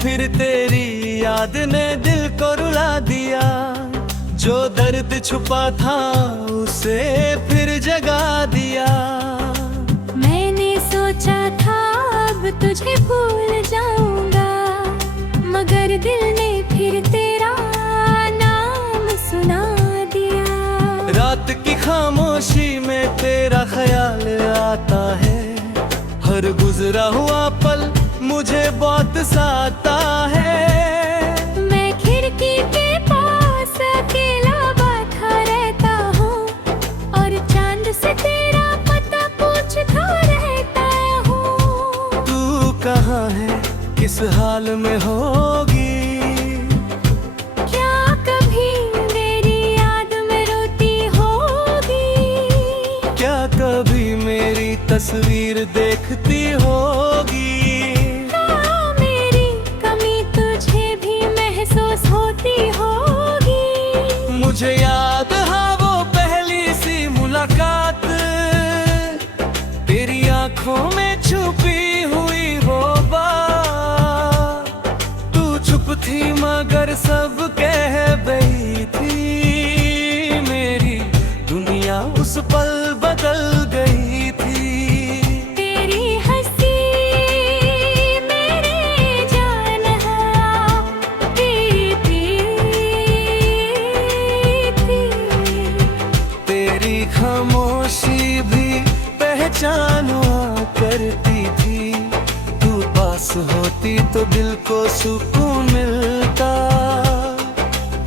फिर तेरी याद ने दिल को रुला दिया। जो दर्द छुपा था उसे फिर जगा दिया। मैंने सोचा था अब तुझे भूल जाऊंगा, मगर दिल ने फिर तेरा नाम सुना दिया। रात की खामोशी में तेरा ख्याल आता है, हर गुजरा हुआ पल मुझे बहुत सताता है। मैं खिड़की के पास अकेला बैठा रहता हूँ और चांद से तेरा पता पूछता रहता हूँ। तू कहाँ है, किस हाल में होगी? क्या कभी मेरी याद में रोती होगी? क्या कभी मेरी तस्वीर देखती होगी? क्या मेरी कमी तुझे भी महसूस होती होगी? मुझे याद है वो पहली सी मुलाकात, तेरी आंखों में छुपी हुई वो बात। तू चुप थी मगर सब कह गई थी, मेरी दुनिया उस पल बदल गई थी। तेरी हंसी मेरी जान है, पीती थी। तेरी खामोशी भी पहचान हुआ करती थी। तू पास होती तो दिल को सुकून मिलता,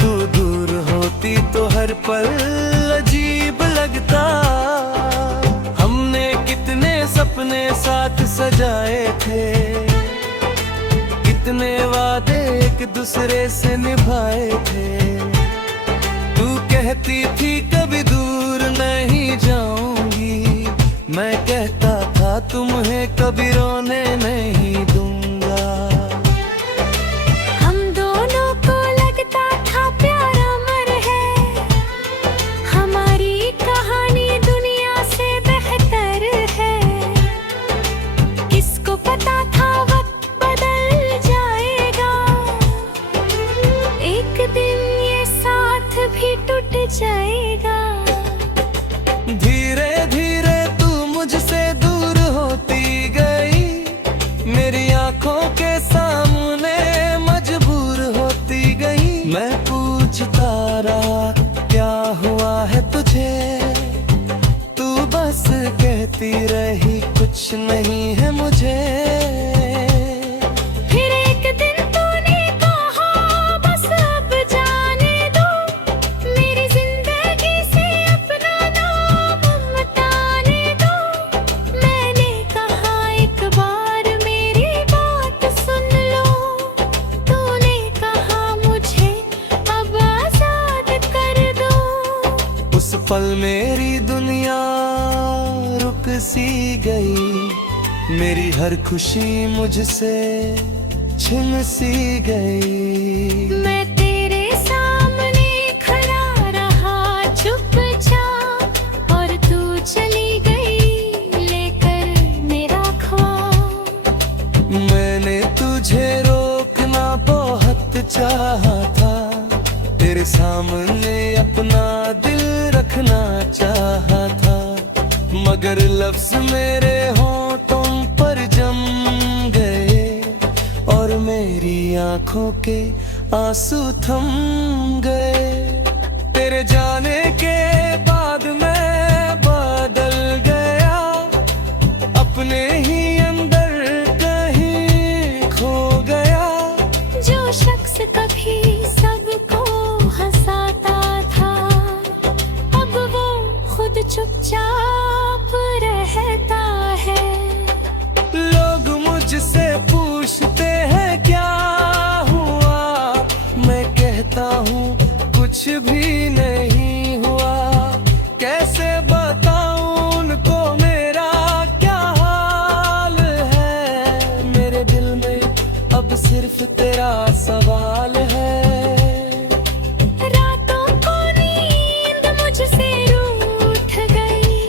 तू दूर होती तो हर पल अजीब लगता। हमने कितने सपने साथ सजाए थे, कितने वादे एक दूसरे से निभाए थे। तू कहती थी कभी दूर नहीं जाऊंगी, मैं कहता था तुम्हें कभी रोने नहीं दूंगा। हम दोनों को लगता था प्यार अमर है, हमारी कहानी दुनिया से बेहतर है। किसको पता था वक्त बदल जाएगा, एक दिन ये साथ भी टूट जाएगा। धीरे धीरे तू मुझसे दूर होती गई, मेरी आंखों के सामने मजबूर होती गई। मैं पूछता रहा क्या हुआ है तुझे, तू बस कहती रही कुछ नहीं है मुझे। फिर एक दिन तूने कहा बस अब जाने दो, मेरी जिंदगी से अपना नाम मिटाने दो। मैंने कहा एक बार मेरी बात सुन लो, तूने कहा मुझे अब आजाद कर दो। उस पल मेरी दुनिया रुक सी गई, मेरी हर खुशी मुझसे छिन सी गई। मैं तेरे सामने खड़ा रहा चुपचाप, और तू चली गई लेकर मेरा ख्वाब। मैंने तुझे रोकना बहुत चाहा था, तेरे सामने अपना दिल रखना चाहा था, मगर लफ्ज मेरे होठों पर जम गए और मेरी आंखों के आंसू थम गए। तेरे जाने के बाद मैं बदल गया, अपने ही अंदर कहीं खो गया। जो शख्स कभी सबको हंसाता था, अब वो खुद चुपचाप रहता है। लोग मुझसे पूछते हैं क्या हुआ, मैं कहता हूँ कुछ भी नहीं हुआ। कैसे बताऊं उनको मेरा क्या हाल है, मेरे दिल में अब सिर्फ तेरा सवाल है। रातों को नींद मुझसे रूठ गई,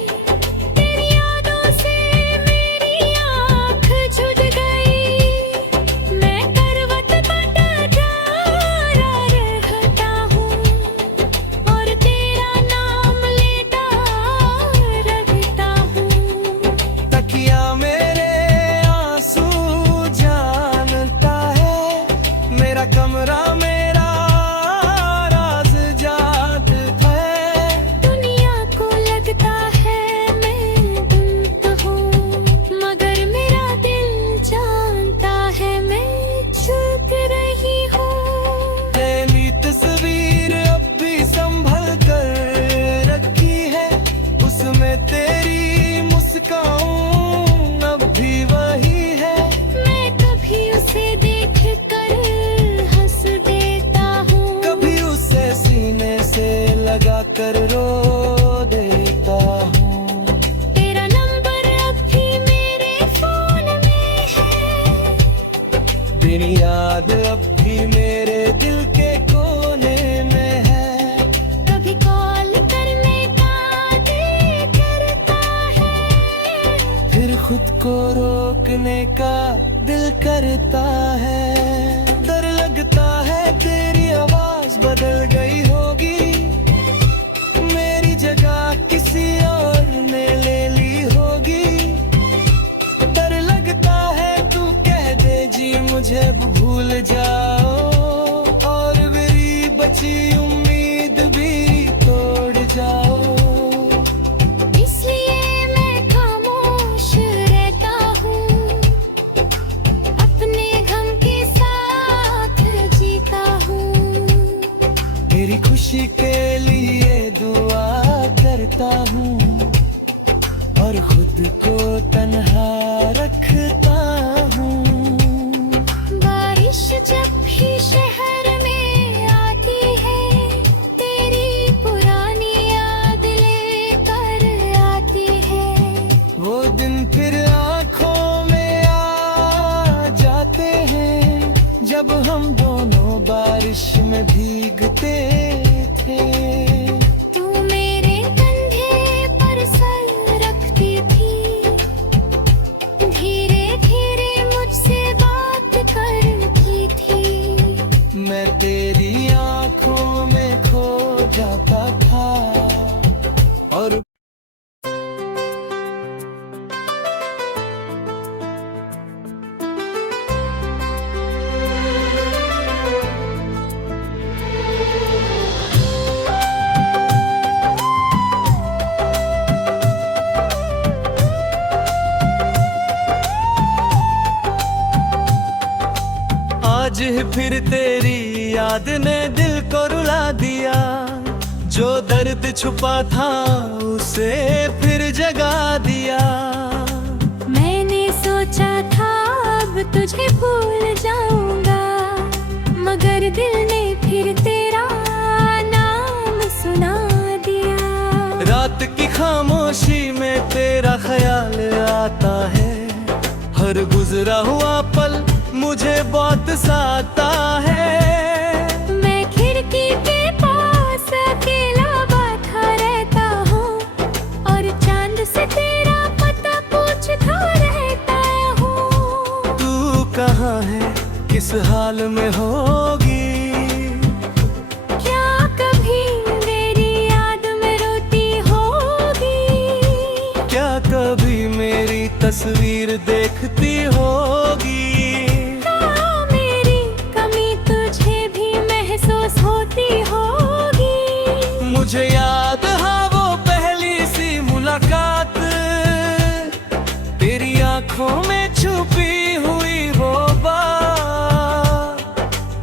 खुद को रोकने का दिल करता है। डर लगता है तेरी आवाज बदल गई होगी, मेरी जगह किसी और ने ले ली होगी। डर लगता है तू कह दे जी मुझे अब भूल जाओ, और मेरी बची उम्मीद भी तोड़ जाओ। इसलिए मैं खामोश रहता हूँ, अपने गम के साथ जीता हूँ। तेरी खुशी के लिए दुआ करता हूँ, और खुद को तन्हा रखता हूँ। बारिश जब भी शहर में आती है, तेरी पुरानी याद लेकर आती है। वो दिन फिर आँखों में आ जाते हैं, जब हम दोनों बारिश में भीगते थे। तू मेरे कंधे पर सर रखती थी, धीरे धीरे मुझसे बात करती थी। मैं तेरी आँखों में खो जाता था, और आज ही फिर तेरी याद ने दिल को रुला दिया। जो दर्द छुपा था उसे फिर जगा दिया। मैंने सोचा था अब तुझे भूल जाऊंगा, मगर दिल ने फिर तेरा नाम सुना दिया। रात की खामोशी में तेरा ख्याल आता है, हर गुजरा हुआ पल मुझे बहुत साता है। मैं खिड़की के पास अकेला बैठा रहता हूँ, और चांद से तेरा पता पूछता रहता हूँ। तू कहाँ है, किस हाल में होगी? क्या कभी मेरी याद में रोती होगी? क्या कभी मेरी तस्वीर देखती होगी? मेरी कमी तुझे भी महसूस होती होगी। मुझे याद है वो पहली सी मुलाकात, तेरी आंखों में छुपी हुई वो बात।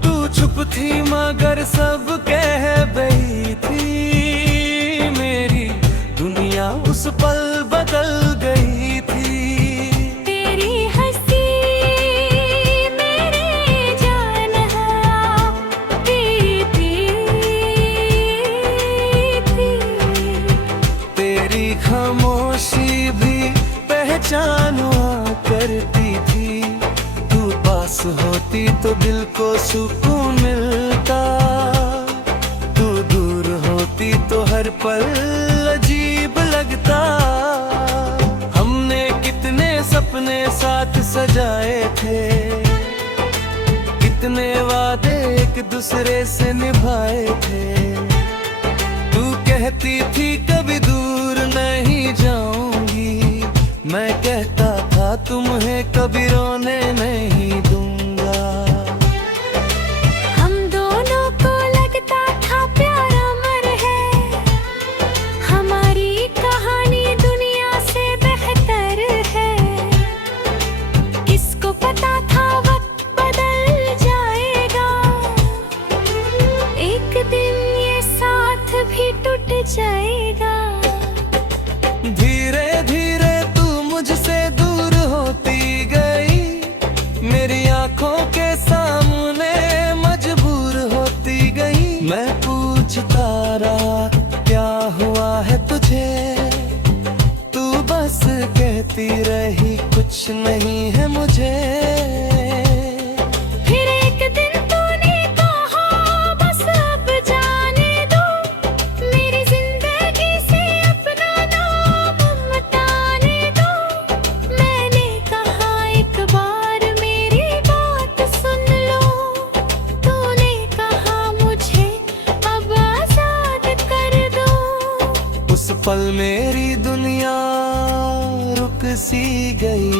तू चुप थी मगर सब कह गई थी, मेरी दुनिया उस पल बदल गई थी। तेरी हंसी मेरी जान है, तेरी प्रीत। तेरी खामोशी भी पहचान हुआ करती थी। तू पास होती तो दिल को सुकून मिलता, तू दूर होती तो हर पल अजीब लगता। हमने कितने सपने साथ सजाए थे, कितने वादे एक दूसरे से निभाए थे। तू कहती थी कभी दूर नहीं जाऊंगी, मैं कहता था तुम्हें कभी रोने नहीं दूंगा। हम दोनों को लगता था प्यार अमर है, हमारी कहानी दुनिया से बेहतर है। किसको पता था वक्त बदल जाएगा, एक दिन ये साथ भी टूट जाएगा। धीरे धीरे तू मुझसे दूर होती गई, मेरी आंखों के सामने मजबूर होती गई। मैं पूछता रहा क्या हुआ है तुझे, तू बस कहती रही कुछ नहीं है मुझे। फिर एक दिन तूने कहा बस अब जाने दो, मेरी जिंदगी से अपना नाम मिटाने दो। मैंने पल मेरी दुनिया रुक सी गई,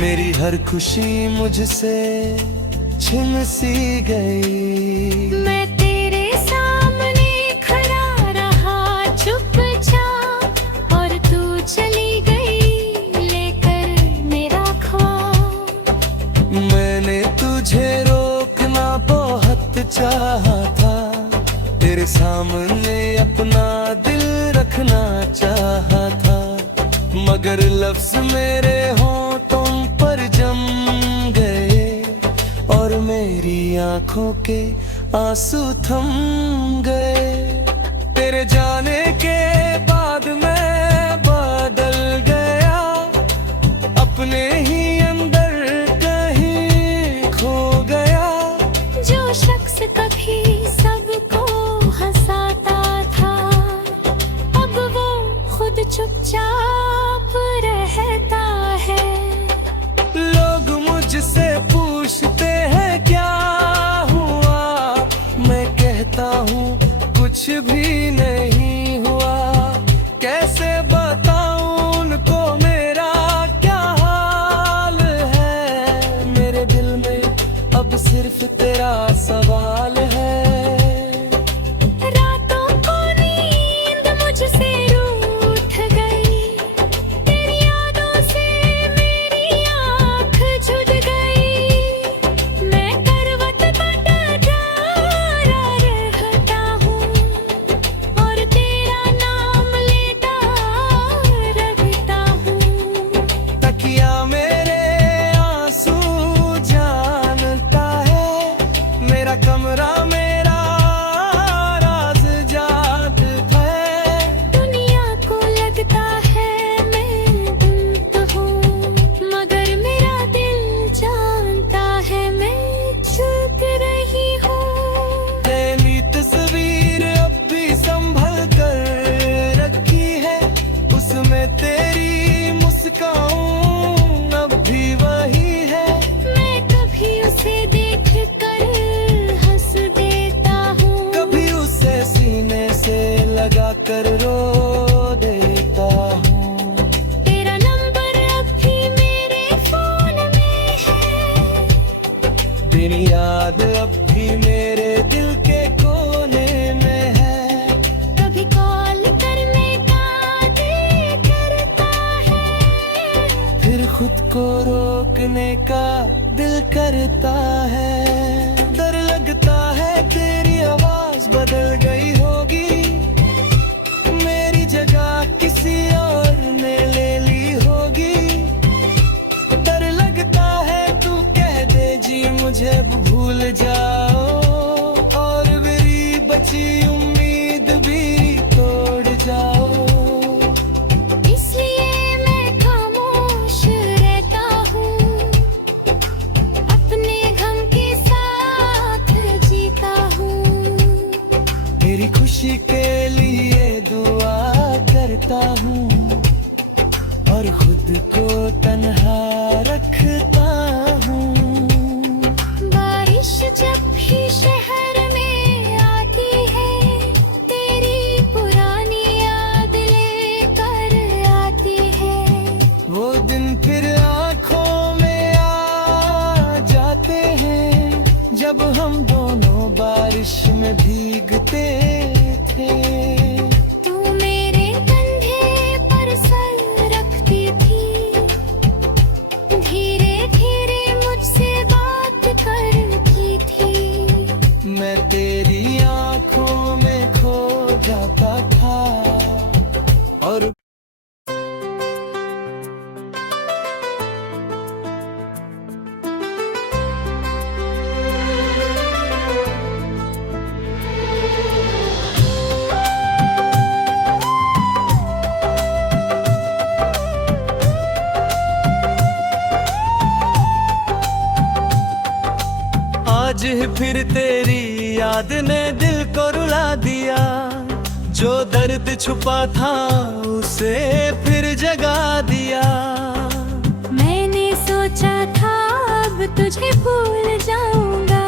मेरी हर खुशी मुझसे छिन सी गई। मैं तेरे सामने खड़ा रहा चुपचाप, और तू चली गई लेकर मेरा ख्वाब। मैंने तुझे रोकना बहुत चाहा था, तेरे सामने अपना दिल रखना चाहा था, मगर लफ्ज मेरे होंठों पर जम गए और मेरी आंखों के आंसू थम गए। तेरे जाने के बाद मैं बदल गया, अपने ही अंदर कहीं खो गया। जो शख्स कभी सबको हंसाता था, अब वो खुद चुपचाप रहता है। लोग मुझसे पूछते हैं क्या हुआ, मैं कहता हूँ कुछ भी नहीं हुआ। कैसे बताऊं उनको मेरा क्या हाल है, मेरे दिल में अब सिर्फ तेरा सवाल है। रातों को नींद मुझसे रूठ गई, तेरी यादों से मेरी आँख झुक गई। मैं करवट बदलता रहता हूँ, और तेरा नाम लेता रहता हूँ। तकिया मेरे आंसू जानता है, मेरा कमरा मेरा राज जानता है। दुनिया को लगता है मैं धूप हूँ, मगर मेरा दिल जानता है मैं चुप रही हूँ। तेरी तस्वीर अब भी संभल कर रखी है, उसमें तेरी मुस्कान अब भी वही है। मैं कभी उसे देख कर हंस देता हूँ, कभी उसे सीने से लगा कर रो देता हूँ। तेरा नंबर अब भी मेरे फोन में है, तेरी याद अब भी मेरे दिल के कोने में है। कभी कॉल करने का दिल करता है, फिर खुद को रोकने का दिल करता है। डर लगता है तेरी आवाज बदल गई होगी, मेरी जगह किसी और ने ले ली होगी। डर लगता है तू कह दे जी मुझे अब भूल जाओ, और मेरी बची उम्मीद भी तोड़ जाओ। इसलिए मैं खामोश रहता हूँ, अपने गम के साथ जीता हूँ। तेरी खुशी के लिए दुआ करता हूँ, और खुद को तन्हा रखता हूँ। बारिश जब भी शहर में आती है, तेरी पुरानी याद लेकर आती है। वो दिन फिर आँखों में आ जाते हैं, जब हम दोनों बारिश में भीगते थे। तू मेरे कंधे पर सर रखती थी, धीरे धीरे मुझसे बात करती थी। मैं तेरी आँखों में खो जाता था, और आज ही फिर तेरी याद ने दिल को रुला दिया, जो दर्द छुपा था उसे फिर जगा दिया। मैंने सोचा था अब तुझे भूल जाऊंगा,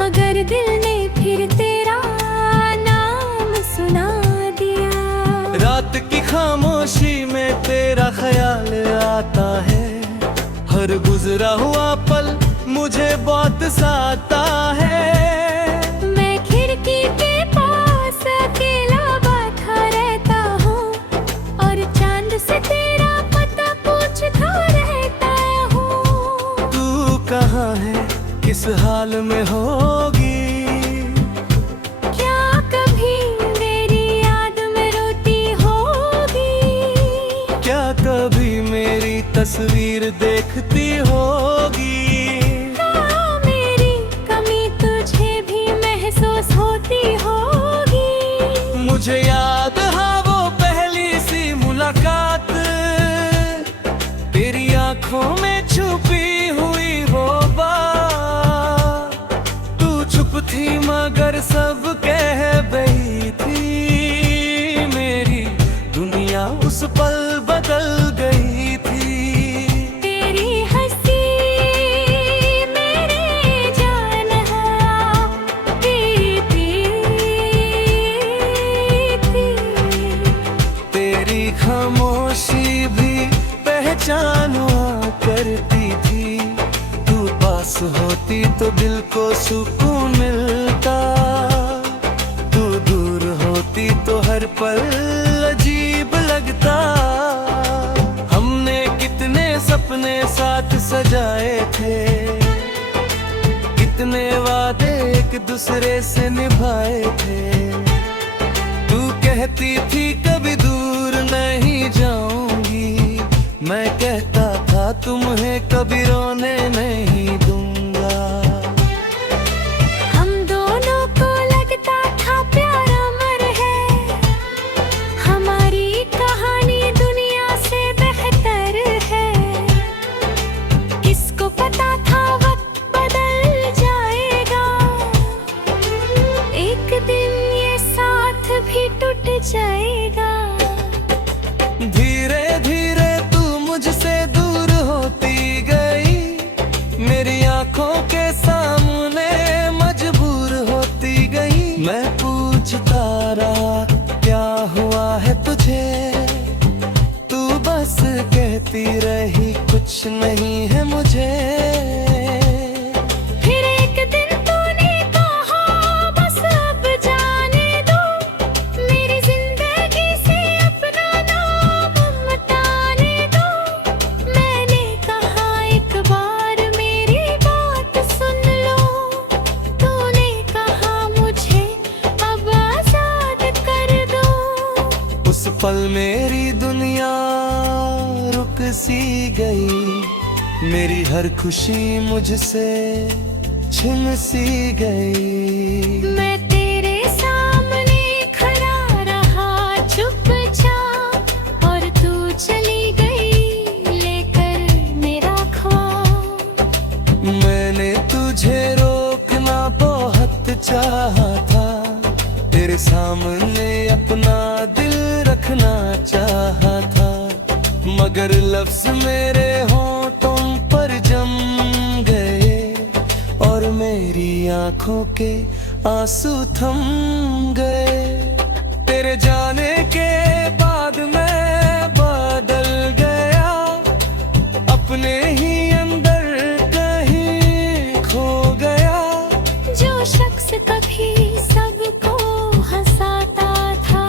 मगर दिल ने फिर तेरा नाम सुना दिया। रात की खामोशी में तेरा ख्याल आता है। हर गुजरा हुआ पल मुझे बहुत सताता है। मैं खिड़की के पास अकेला बैठा रहता हूँ और चांद से तेरा पता पूछता रहता हूँ। तू कहाँ है, किस हाल में होगी? क्या कभी मेरी याद में रोती होगी? क्या कभी मेरी तस्वीर देखती होगी? क्या मेरी कमी तुझे भी महसूस होती होगी? मुझे याद है वो पहली सी मुलाकात, तेरी आंखों में छुपी हुई वो बात। तू चुप थी मगर सब कह गई थी। मेरी दुनिया उस पल बदल गई थी। तेरी हंसी मेरी जान है, पीती थी। तेरी खामोशी भी पहचान हुआ करती थी। तू पास होती तो दिल को सुकून मिलता। तू दूर होती तो हर पल अजीब लगता। हमने कितने सपने साथ सजाए थे, कितने वादे एक दूसरे से निभाए थे। तू कहती थी कभी दूर नहीं जाऊंगी, मैं कहता था तुम्हें कभी रोने नहीं दूंगा। हम दोनों को लगता था प्यार अमर है, हमारी कहानी दुनिया से बेहतर है। किसको पता था वक्त बदल जाएगा, एक दिन ये साथ भी टूट जाएगा। धीरे धीरे तू मुझसे दूर होती गई, मेरी आंखों के सामने मजबूर होती गई। मैं पूछता रहा क्या हुआ है तुझे, तू बस कहती रही कुछ नहीं है मुझे। फिर एक दिन तूने कहा बस अब जाने दो, मेरी जिंदगी से अपना नाम मिटाने दो। मैंने कहा एक बार मेरी बात सुन लो, तूने कहा मुझे अब आजाद कर दो। उस पल मेरी दुनिया रुक सी गई, मेरी हर खुशी मुझसे छिन सी गई। मैं तेरे सामने खड़ा रहा चुपचाप और तू चली गई लेकर मेरा ख्वाब। मैंने तुझे रोकना बहुत चाहा था, तेरे सामने अपना दिल रखना चाहा था। मगर लफ्ज मेरे होठों पर जम गए और मेरी आंखों के आंसू थम गए। तेरे जाने के बाद मैं बदल गया, अपने ही अंदर कहीं खो गया। जो शख्स कभी सबको हंसाता था,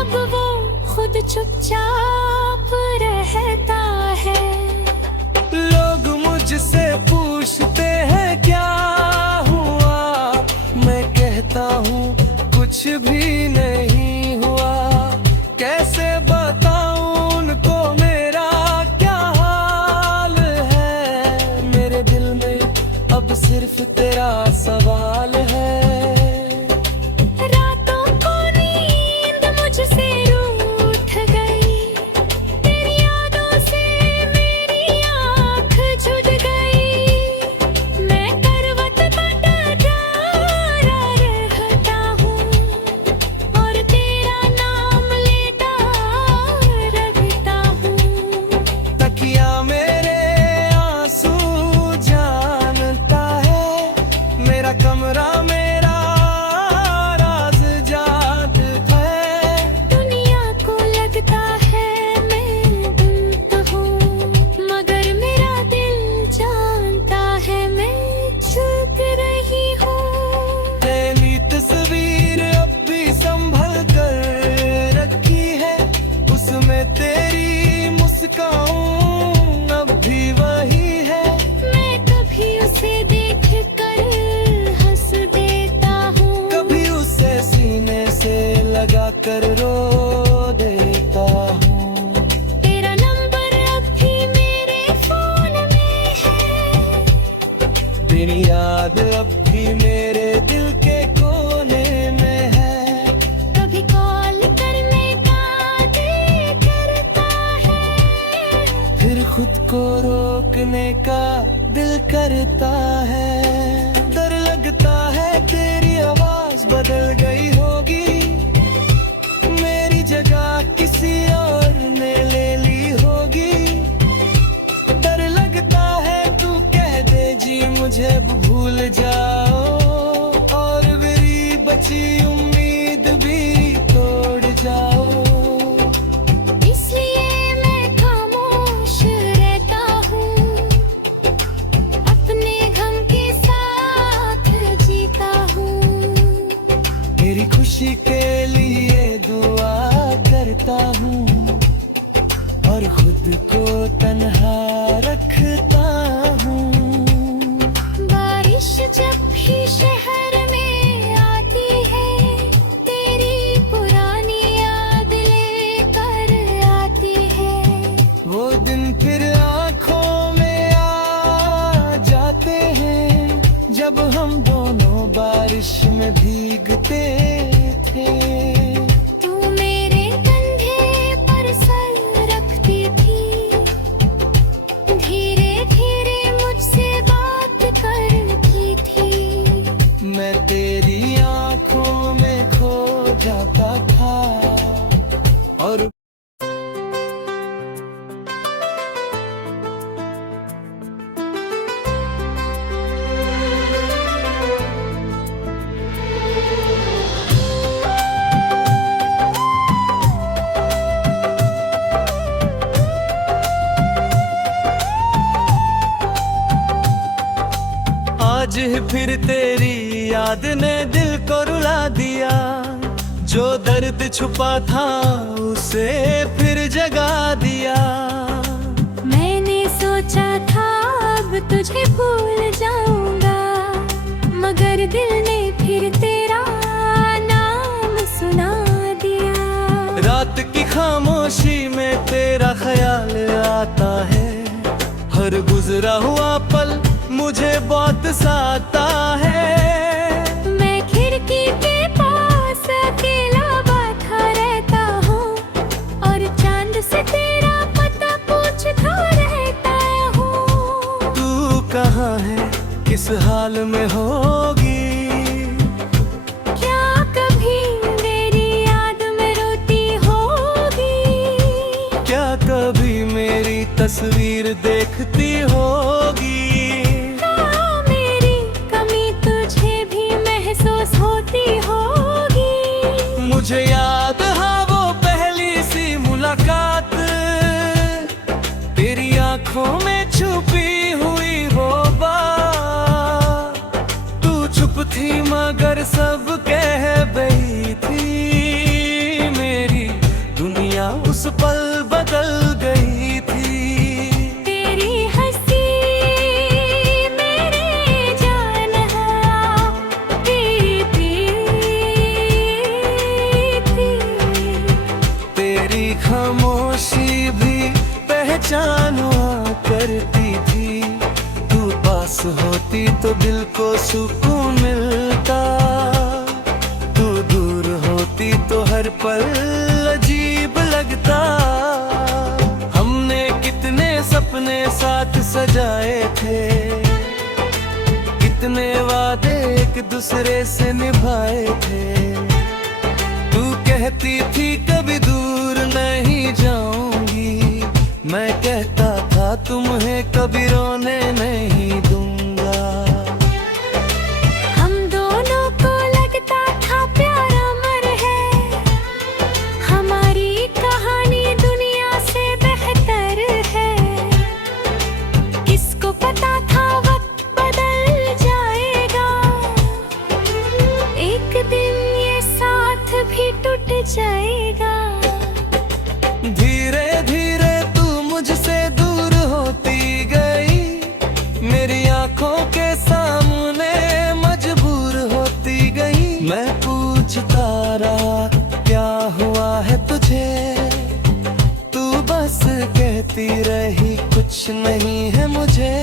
अब वो खुद चुपचाप रहता है। लोग मुझसे पूछते हैं क्या हुआ, मैं कहता हूँ कुछ भी नहीं हुआ। कैसे बताऊं उनको मेरा क्या हाल है, मेरे दिल में अब सिर्फ तेरा सवाल है। रातों को नींद मुझसे रूठ गई, मेरे दिल के कोने में है। कभी कॉल करने का दिल करता है, फिर खुद को रोकने का दिल करता है। डर लगता है तेरी आवाज बदल गई होगी, मेरी जगह किसी और ने ले ली होगी। डर लगता है तू कह दे जी मुझे अब भूल जाओ, और मेरी बची उम्मीद भी तोड़ जाओ। इसलिए मैं खामोश रहता हूँ, अपने गम के साथ जीता हूँ। मेरी खुशी के लिए दुआ करता हूँ, और खुद को तन्हा रखता हूँ। बारिश जब भी शहर में आती है, तेरी पुरानी याद लेकर आती है। वो दिन फिर आँखों में आ जाते हैं, जब हम दोनों बारिश में भीगते थे। तू मेरे कंधे पर सर रखती थी, धीरे धीरे मुझसे बात करती थी। मैं तेरी आँखों में खो जाता था, और आज ही फिर तेरी याद ने दिल को रुला दिया। जो दर्द छुपा था उसे फिर जगा दिया। मैंने सोचा था अब तुझे भूल जाऊंगा, मगर दिल ने फिर तेरा नाम सुना दिया। रात की खामोशी में तेरा ख्याल आता है, हर गुजरा हुआ पल मुझे बहुत सताता है। मैं खिड़की के पास अकेला बैठा रहता हूँ, और चांद से तेरा पता पूछता रहता हूँ। तू कहाँ है, किस हाल में होगी? क्या कभी मेरी याद में रोती होगी? क्या कभी मेरी तस्वीर देखती होगी? हाँ, मेरी कमी तुझे भी महसूस होती होगी। मुझे याद है वो पहली सी मुलाकात, तेरी आंखों में छुपी हुई वो बात। तू चुप थी मगर सब कह गई थी, मेरी दुनिया उस पल बदल गई थी। तेरी हंसी मेरे जान है, तेरी प्रीत, तेरी खामोशी भी पहचान हुआ करती थी। तू पास होती तो दिल को सुकून मिलता, तू दूर होती तो हर पल अजीब लगता। हमने कितने सपने साथ सजाए थे, कितने वादे एक दूसरे से निभाए थे। तू कहती थी कभी दूर नहीं जाऊंगी, मैं कहता था तुम्हें कभी रोने नहीं दूंगा। हम दोनों को लगता था प्यार अमर है, हमारी कहानी दुनिया से बेहतर है। किसको पता था वक्त बदल जाएगा, एक दिन ये साथ भी टूट जाएगा। धीरे धीरे तू मुझसे दूर होती गई, मेरी आंखों के सामने मजबूर होती गई। मैं पूछता रहा क्या हुआ है तुझे, तू बस कहती रही कुछ नहीं है मुझे।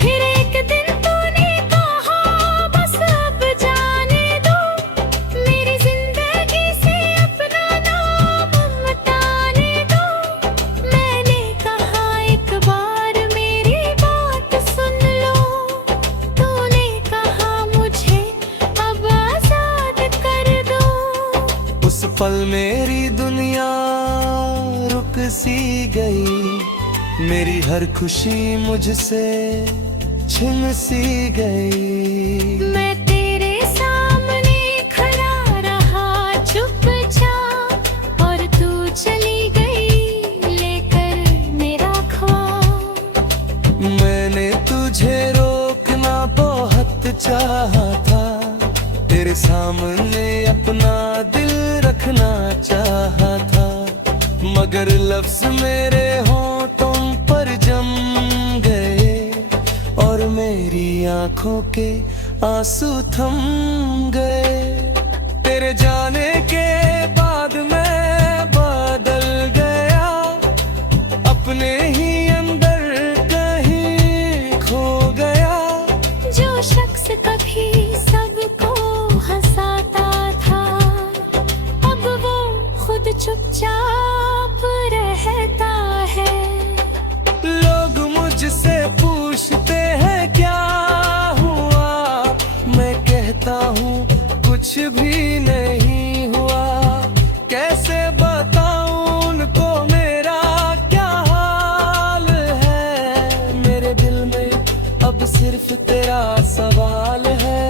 फिर एक दिन तूने कहा मेरी दुनिया रुक सी गई, मेरी हर खुशी मुझसे छिन सी गई। मैं तेरे सामने खड़ा रहा चुपचाप, और तू चली गई लेकर मेरा ख्वाब। मैंने तुझे रोकना बहुत चाहा था, तेरे सामने अपना दिल रखना चाहा था, मगर लफ्ज मेरे होठों पर जम गए और मेरी आंखों के आंसू थम गए। तेरे जाने के बाद मैं बदल गया, अपने ही अंदर कहीं खो गया। जो शख्स कभी सबको हंसाता था, अब वो खुद चुपचाप रहता है। लोग मुझसे पूछते हैं क्या हुआ, मैं कहता हूँ कुछ भी नहीं हुआ। कैसे बताऊं उनको मेरा क्या हाल है, मेरे दिल में अब सिर्फ तेरा सवाल है।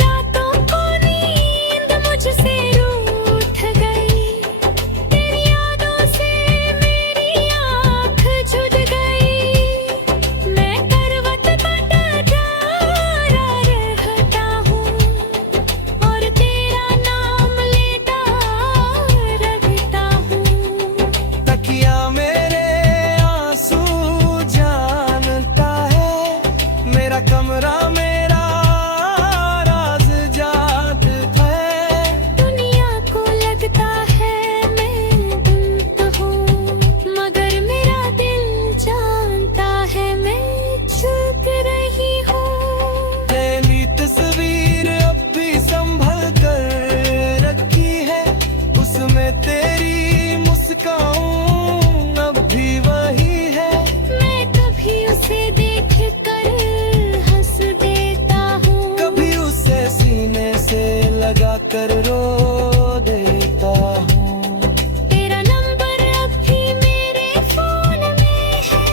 रातों को नींद मुझसे रूठ गई, तेरी यादों से मेरी आँख झुक गई। मैं करवट बदलता रहता हूँ, और तेरा नाम लेता रहता हूँ। तकिया मेरे आंसू जानता है, मेरा कमरा मेरा राज जानता है। दुनिया को लगता है मैं दुष्ट हूँ, मगर मेरा दिल जानता है मैं चुक रही हूँ। तेरी तस्वीर अब भी संभल कर रखी है, उसमें तेरी मुस्कान अब भी वही है। मैं कभी उसे देख कर हंस देता हूँ, कभी उसे सीने से लगा कर रो देता हूँ। तेरा नंबर अब भी मेरे फोन में है,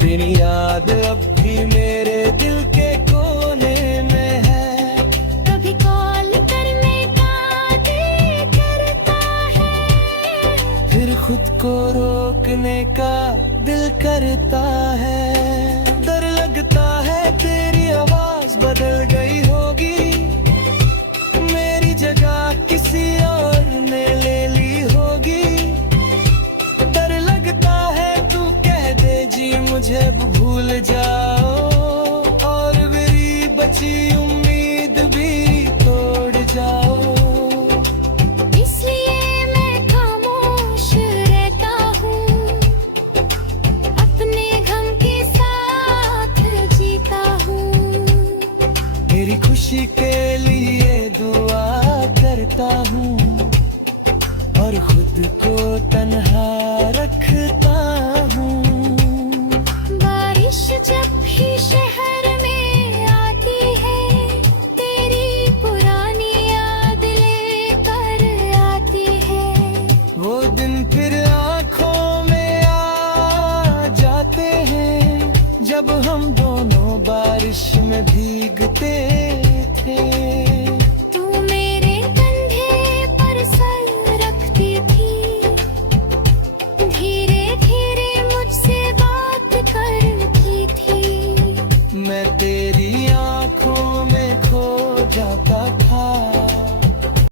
तेरी याद अब भी मेरे दिल के कोने में है। कभी कॉल करने का दिल करता है, फिर खुद को रोकने का दिल करता है। डर लगता है तेरी आवाज बदल गई होगी, मेरी जगह किसी और ने ले ली होगी। डर लगता है तू कह दे जी मुझे भूल जाओ, और मेरी बची उम्मीद भी तोड़ जाओ। इसलिए मैं खामोश रहता हूँ, अपने गम के साथ जीता हूँ। तेरी खुशी के लिए दुआ करता हूँ, और खुद को तन्हा रखता हूँ। बारिश जब भी शहर में आती है, तेरी पुरानी याद लेकर आती है। वो दिन फिर आँखों में आ जाते हैं, जब हम दोनों बारिश में भीगते थे।